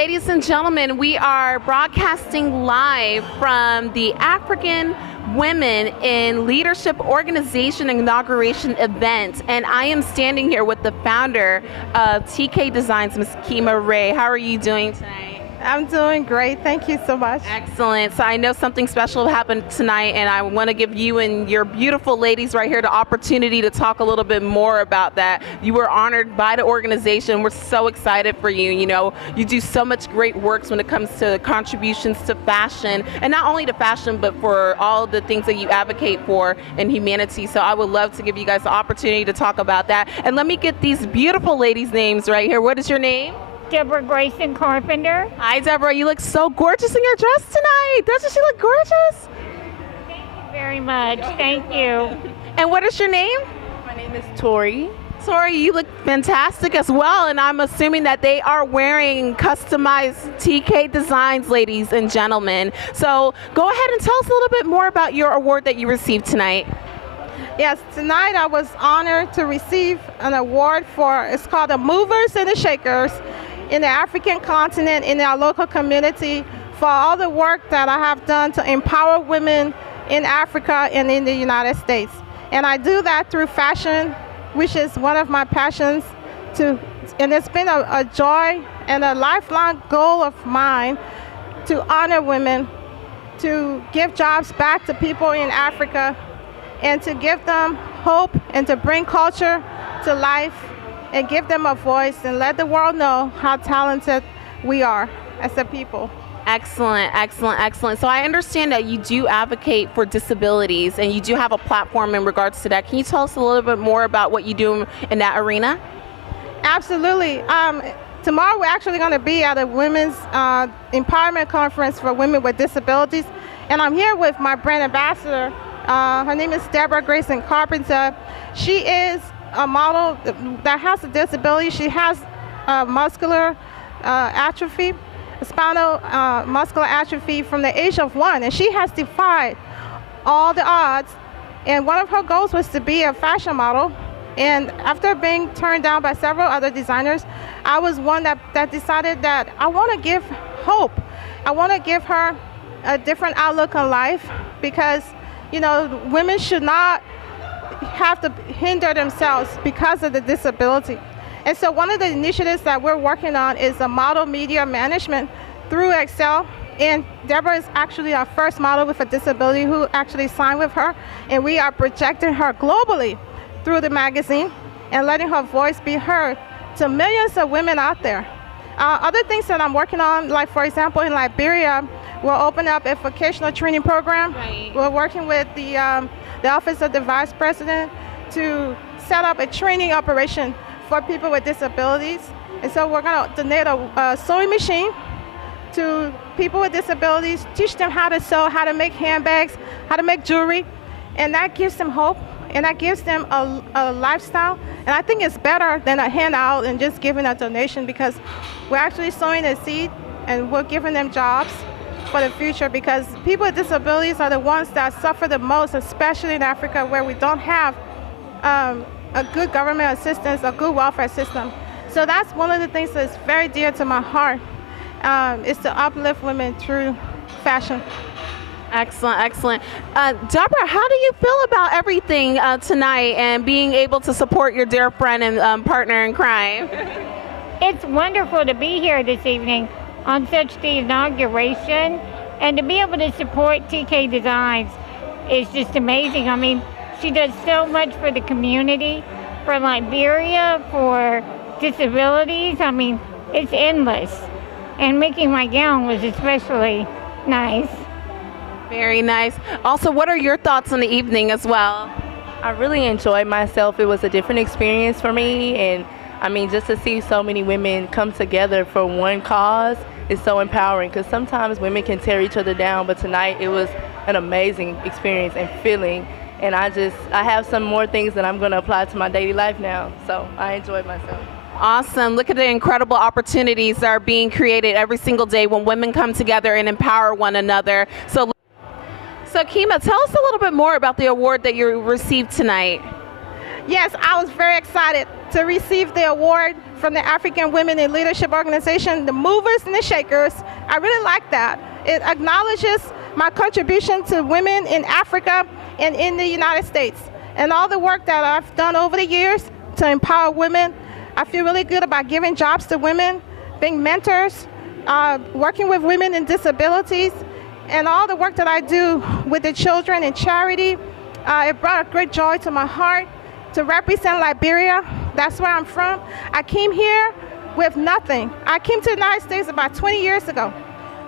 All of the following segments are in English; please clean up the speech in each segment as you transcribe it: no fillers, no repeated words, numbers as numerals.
Ladies and gentlemen, we are broadcasting live from the African Women in Leadership Organization Inauguration event, and I am standing here with the founder of TeKay Designs, Ms. Kimma Wreh. How are you doing tonight? I'm doing great. Thank you so much. Excellent. So I know something special happened tonight, and I want to give you and your beautiful ladies right here the opportunity to talk a little bit more about that. You were honored by the organization. We're so excited for you. You know, you do so much great works when it comes to contributions to fashion, and not only to fashion, but for all the things that you advocate for in humanity. So I would love to give you guys the opportunity to talk about that. And let me get these beautiful ladies' names right here. What is your name? Deborah Grayson, Carpenter. Hi, Deborah. You look so gorgeous in your dress tonight. Doesn't she look gorgeous? Thank you very much. Thank you. And what is your name? My name is Tori. Tori, you look fantastic as well, and I'm assuming that they are wearing customized TeKay Designs, ladies and gentlemen. So go ahead and tell us a little bit more about your award that you received tonight. Yes, tonight I was honored to receive an award for, it's called the Movers and the Shakers in the African continent, in our local community, for all the work that I have done to empower women in Africa and in the United States. And I do that through fashion, which is one of my passions, and it's been a joy and a lifelong goal of mine to honor women, to give jobs back to people in Africa, and to give them hope and to bring culture to life and give them a voice and let the world know how talented we are as a people. Excellent, excellent, excellent. So I understand that you do advocate for disabilities and you do have a platform in regards to that. Can you tell us a little bit more about what you do in that arena? Absolutely. Tomorrow we're actually going to be at a women's empowerment conference for women with disabilities, and I'm here with my brand ambassador. Her name is Deborah Grayson Carpenter. She is a model that has a disability. She has muscular atrophy, spinal muscular atrophy from the age of 1, and she has defied all the odds. And one of her goals was to be a fashion model. And after being turned down by several other designers, I was one that decided that I want to give hope. I want to give her a different outlook on life, because you know, women should not have to hinder themselves because of the disability. And so one of the initiatives that we're working on is a model media management through Excel. And Deborah is actually our first model with a disability who actually signed with her. And we are projecting her globally through the magazine and letting her voice be heard to millions of women out there. Other things that I'm working on, like for example, in Liberia, we'll open up a vocational training program. Right. We're working with the Office of the Vice President to set up a training operation for people with disabilities. And so we're going to donate a sewing machine to people with disabilities, teach them how to sew, how to make handbags, how to make jewelry, and that gives them hope, and that gives them a lifestyle. And I think it's better than a handout and just giving a donation, because we're actually sowing a seed and we're giving them jobs for the future, because people with disabilities are the ones that suffer the most, especially in Africa, where we don't have a good government assistance, a good welfare system. So that's one of the things that's very dear to my heart, is to uplift women through fashion. Excellent, excellent. Deborah, how do you feel about everything tonight and being able to support your dear friend and partner in crime? It's wonderful to be here this evening on such the inauguration, and to be able to support TeKay Designs is just amazing. I mean, she does so much for the community, for Liberia, for disabilities. I mean, it's endless. And making my gown was especially nice. Very nice. Also, what are your thoughts on the evening as well? I really enjoyed myself. It was a different experience for me, and I mean, just to see so many women come together for one cause is so empowering, because sometimes women can tear each other down, but tonight it was an amazing experience and feeling, and I have some more things that I'm going to apply to my daily life now, so I enjoyed myself. Awesome. Look at the incredible opportunities that are being created every single day when women come together and empower one another. So Kimma, tell us a little bit more about the award that you received tonight. Yes, I was very excited. to receive the award from the African Women in Leadership Organization, the Movers and the Shakers. I really like that. It acknowledges my contribution to women in Africa and in the United States, and all the work that I've done over the years to empower women. I feel really good about giving jobs to women, being mentors, working with women in disabilities, and all the work that I do with the children in charity. It brought a great joy to my heart to represent Liberia. That's where I'm from. I came here with nothing. I came to the United States about 20 years ago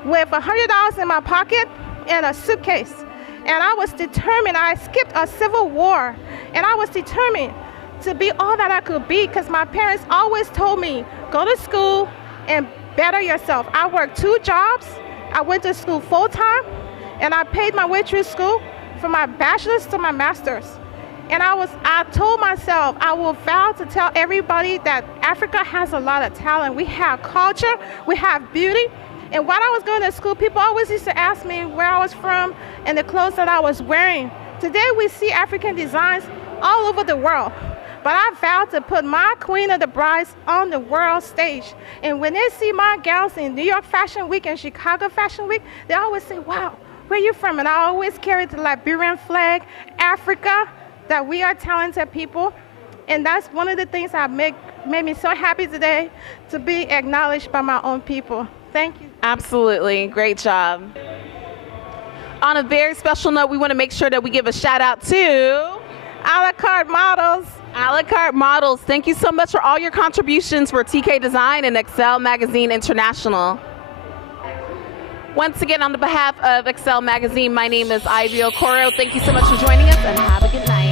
with $100 in my pocket and a suitcase. And I was determined. I skipped a civil war, and I was determined to be all that I could be, because my parents always told me, go to school and better yourself. I worked 2 jobs. I went to school full-time, and I paid my way through school from my bachelor's to my master's. And I told myself I will vow to tell everybody that Africa has a lot of talent. We have culture, we have beauty. And while I was going to school, people always used to ask me where I was from and the clothes that I was wearing. Today we see African designs all over the world. But I vowed to put my Queen of the Brides on the world stage. And when they see my gowns in New York Fashion Week and Chicago Fashion Week, they always say, wow, where are you from? And I always carry the Liberian flag, Africa, that we are talented people. And that's one of the things that made me so happy today, to be acknowledged by my own people. Thank you. Absolutely, great job. On a very special note, we want to make sure that we give a shout out to A la carte models. A la carte models. Thank you so much for all your contributions for TeKay Design and Excel Magazine International. Once again, on behalf of Excel Magazine, my name is Okoro. Thank you so much for joining us, and have a good night.